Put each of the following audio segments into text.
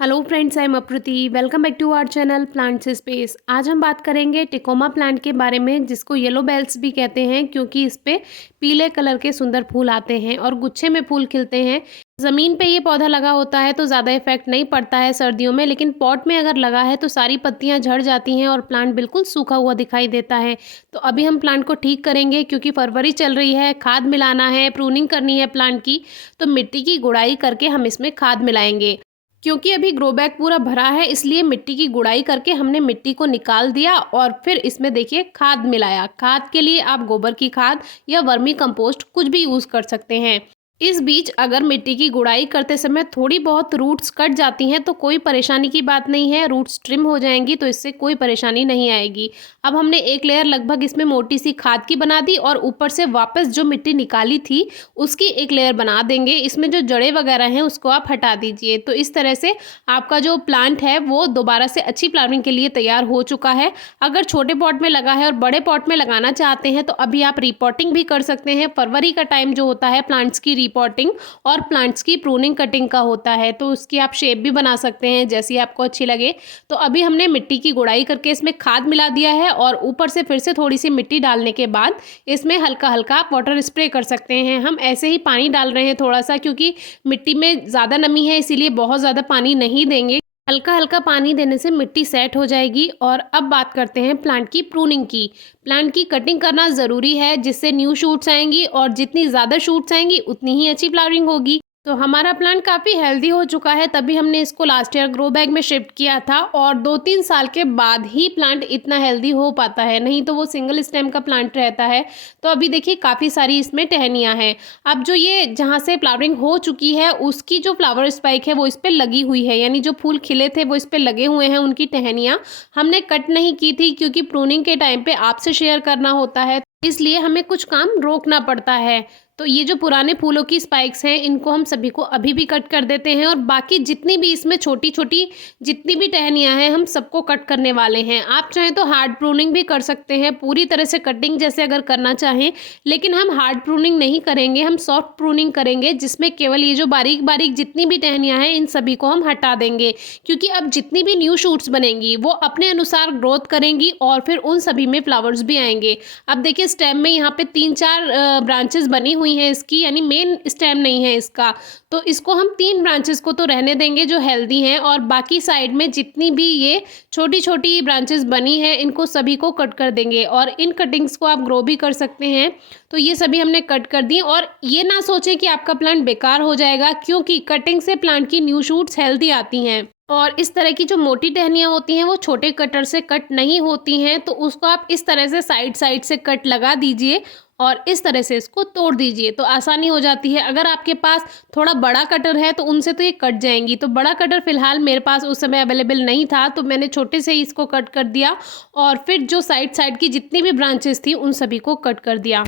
Hello friends, I am Apruti. Welcome back to our channel plants space. आज हम बात करेंगे टिकोमा प्लांट के बारे में, जिसको येलो बेल्स भी कहते हैं क्योंकि इस पे पीले कलर के सुंदर फूल आते हैं और गुच्छे में फूल खिलते हैं। ज़मीन पे ये पौधा लगा होता है तो ज़्यादा इफेक्ट नहीं पड़ता है सर्दियों में, लेकिन पॉट में अगर लगा है तो सारी पत्तियां झड़ जाती हैं और प्लांट बिल्कुल सूखा हुआ दिखाई देता है। तो अभी हम प्लांट को ठीक करेंगे क्योंकि फरवरी चल रही है, खाद मिलाना है, प्रूनिंग करनी है प्लांट की। तो मिट्टी की गुड़ाई करके हम इसमें खाद मिलाएंगे। क्योंकि अभी ग्रो बैग पूरा भरा है, इसलिए मिट्टी की गुड़ाई करके हमने मिट्टी को निकाल दिया और फिर इसमें देखिए खाद मिलाया। खाद के लिए आप गोबर की खाद या वर्मी कंपोस्ट कुछ भी यूज़ कर सकते हैं। इस बीच अगर मिट्टी की गुड़ाई करते समय थोड़ी बहुत रूट्स कट जाती हैं तो कोई परेशानी की बात नहीं है, रूट्स ट्रिम हो जाएंगी तो इससे कोई परेशानी नहीं आएगी। अब हमने एक लेयर लगभग इसमें मोटी सी खाद की बना दी और ऊपर से वापस जो मिट्टी निकाली थी उसकी एक लेयर बना देंगे। इसमें जो जड़ें वगैरह हैं उसको आप हटा दीजिए। तो इस तरह से आपका जो प्लांट है वो दोबारा से अच्छी फ्लावरिंग के लिए तैयार हो चुका है। अगर छोटे पॉट में लगा है और बड़े पॉट में लगाना चाहते हैं तो अभी आप रिपोर्टिंग भी कर सकते हैं। फरवरी का टाइम जो होता है प्लांट्स की रिपोर्टिंग और प्लांट्स की प्रूनिंग कटिंग का होता है, तो उसकी आप शेप भी बना सकते हैं जैसी आपको अच्छी लगे। तो अभी हमने मिट्टी की गुड़ाई करके इसमें खाद मिला दिया है और ऊपर से फिर से थोड़ी सी मिट्टी डालने के बाद इसमें हल्का हल्का आप वाटर स्प्रे कर सकते हैं। हम ऐसे ही पानी डाल रहे हैं थोड़ा सा, क्योंकि मिट्टी में ज़्यादा नमी है इसीलिए बहुत ज़्यादा पानी नहीं देंगे। हल्का हल्का पानी देने से मिट्टी सेट हो जाएगी। और अब बात करते हैं प्लांट की प्रूनिंग की। प्लांट की कटिंग करना ज़रूरी है जिससे न्यू शूट्स आएंगी और जितनी ज़्यादा शूट्स आएंगी उतनी ही अच्छी फ्लावरिंग होगी। तो हमारा प्लांट काफ़ी हेल्दी हो चुका है, तभी हमने इसको लास्ट ईयर ग्रो बैग में शिफ्ट किया था और 2-3 साल के बाद ही प्लांट इतना हेल्दी हो पाता है, नहीं तो वो सिंगल स्टेम का प्लांट रहता है। तो अभी देखिए काफ़ी सारी इसमें टहनियाँ हैं। अब जो ये जहाँ से फ्लावरिंग हो चुकी है उसकी जो फ्लावर स्पाइक है वो इस पर लगी हुई है, यानी जो फूल खिले थे वो इस पर लगे हुए हैं। उनकी टहनियाँ हमने कट नहीं की थी क्योंकि प्रूनिंग के टाइम पे आपसे शेयर करना होता है, इसलिए हमें कुछ काम रोकना पड़ता है। तो ये जो पुराने फूलों की स्पाइक्स हैं इनको हम सभी को अभी भी कट कर देते हैं और बाकी जितनी भी इसमें छोटी छोटी जितनी भी टहनियाँ हैं हम सबको कट करने वाले हैं। आप चाहें तो हार्ड प्रूनिंग भी कर सकते हैं, पूरी तरह से कटिंग जैसे अगर करना चाहें, लेकिन हम हार्ड प्रूनिंग नहीं करेंगे, हम सॉफ्ट प्रूनिंग करेंगे जिसमें केवल ये जो बारीक बारीक जितनी भी टहनियाँ हैं इन सभी को हम हटा देंगे। क्योंकि अब जितनी भी न्यू शूट्स बनेंगी वो अपने अनुसार ग्रोथ करेंगी और फिर उन सभी में फ्लावर्स भी आएंगे। अब देखिए स्टेम में यहाँ पे 3-4 ब्रांचेस बनी हुई हैं इसकी, यानी मेन स्टेम नहीं है इसका, तो इसको हम 3 ब्रांचेस को तो रहने देंगे जो हेल्दी हैं और बाकी साइड में जितनी भी ये छोटी छोटी ब्रांचेस बनी हैं इनको सभी को कट कर देंगे और इन कटिंग्स को आप ग्रो भी कर सकते हैं। तो ये सभी हमने कट कर दी और ये ना सोचें कि आपका प्लांट बेकार हो जाएगा, क्योंकि कटिंग से प्लांट की न्यू शूट्स हेल्दी आती हैं। और इस तरह की जो मोटी टहनियाँ होती हैं वो छोटे कटर से कट नहीं होती हैं, तो उसको आप इस तरह से साइड साइड से कट लगा दीजिए और इस तरह से इसको तोड़ दीजिए तो आसानी हो जाती है। अगर आपके पास थोड़ा बड़ा कटर है तो उनसे तो ये कट जाएंगी। तो बड़ा कटर फिलहाल मेरे पास उस समय अवेलेबल नहीं था, तो मैंने छोटे से ही इसको कट कर दिया और फिर जो साइड साइड की जितनी भी ब्रांचेस थी उन सभी को कट कर दिया।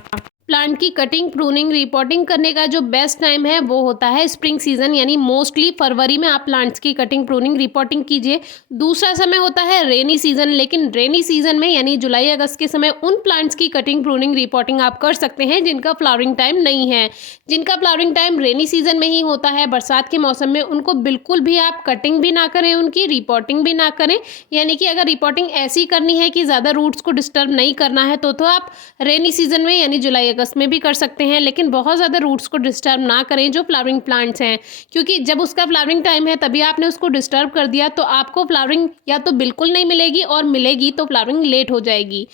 प्लांट की कटिंग प्रूनिंग रिपोर्टिंग करने का जो बेस्ट टाइम है वो होता है स्प्रिंग सीजन, यानी मोस्टली फरवरी में आप प्लांट्स की कटिंग प्रूनिंग रिपोर्टिंग कीजिए। दूसरा समय होता है रेनी सीजन, लेकिन रेनी सीजन में यानी जुलाई अगस्त के समय उन प्लांट्स की कटिंग प्रूनिंग रिपोर्टिंग आप कर सकते हैं जिनका फ्लावरिंग टाइम नहीं है। जिनका फ्लावरिंग टाइम रेनी सीजन में ही होता है, बरसात के मौसम में, उनको बिल्कुल भी आप कटिंग भी ना करें, उनकी रिपोर्टिंग भी ना करें। यानी कि अगर रिपोर्टिंग ऐसी करनी है कि ज़्यादा रूट्स को डिस्टर्ब नहीं करना है तो आप रेनी सीजन में यानी जुलाई अगस्त में भी कर सकते हैं, लेकिन बहुत ज़्यादा रूट्स को डिस्टर्ब ना करें जो फ्लावरिंग प्लांट्स हैं, क्योंकि जब उसका फ्लावरिंग टाइम है तभी आपने उसको डिस्टर्ब कर दिया तो आपको फ्लावरिंग या तो बिल्कुल नहीं मिलेगी और मिलेगी तो फ्लावरिंग लेट हो जाएगी।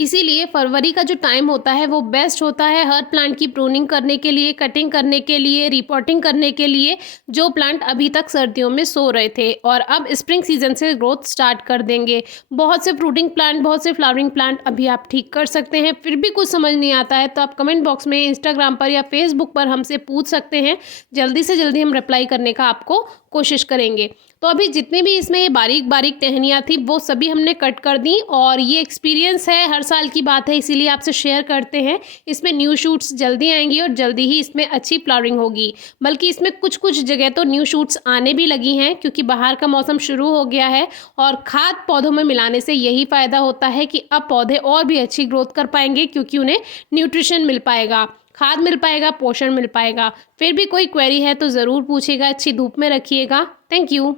इसीलिए फरवरी का जो टाइम होता है वो बेस्ट होता है हर प्लांट की प्रूनिंग करने के लिए, कटिंग करने के लिए, रिपोर्टिंग करने के लिए, जो प्लांट अभी तक सर्दियों में सो रहे थे और अब स्प्रिंग सीजन से ग्रोथ स्टार्ट कर देंगे। बहुत से फ्रूटिंग प्लांट, बहुत से फ्लावरिंग प्लांट अभी आप ठीक कर सकते हैं। फिर भी कुछ समझ नहीं आता है तो आप कमेंट बॉक्स में, इंस्टाग्राम पर या फेसबुक पर हमसे पूछ सकते हैं, जल्दी से जल्दी हम रिप्लाई करने का आपको कोशिश करेंगे। तो अभी जितनी भी इसमें ये बारीक बारीक टहनियाँ थी वो सभी हमने कट कर दी और ये एक्सपीरियंस है, हर साल की बात है, इसीलिए आपसे शेयर करते हैं। इसमें न्यू शूट्स जल्दी आएंगी और जल्दी ही इसमें अच्छी फ्लावरिंग होगी। बल्कि इसमें कुछ कुछ जगह तो न्यू शूट्स आने भी लगी हैं क्योंकि बाहर का मौसम शुरू हो गया है और खाद पौधों में मिलाने से यही फ़ायदा होता है कि अब पौधे और भी अच्छी ग्रोथ कर पाएंगे, क्योंकि उन्हें न्यूट्रिशन मिल पाएगा, खाद मिल पाएगा, पोषण मिल पाएगा। फिर भी कोई क्वेरी है तो ज़रूर पूछिएगा, अच्छी धूप में रखिएगा। Thank you.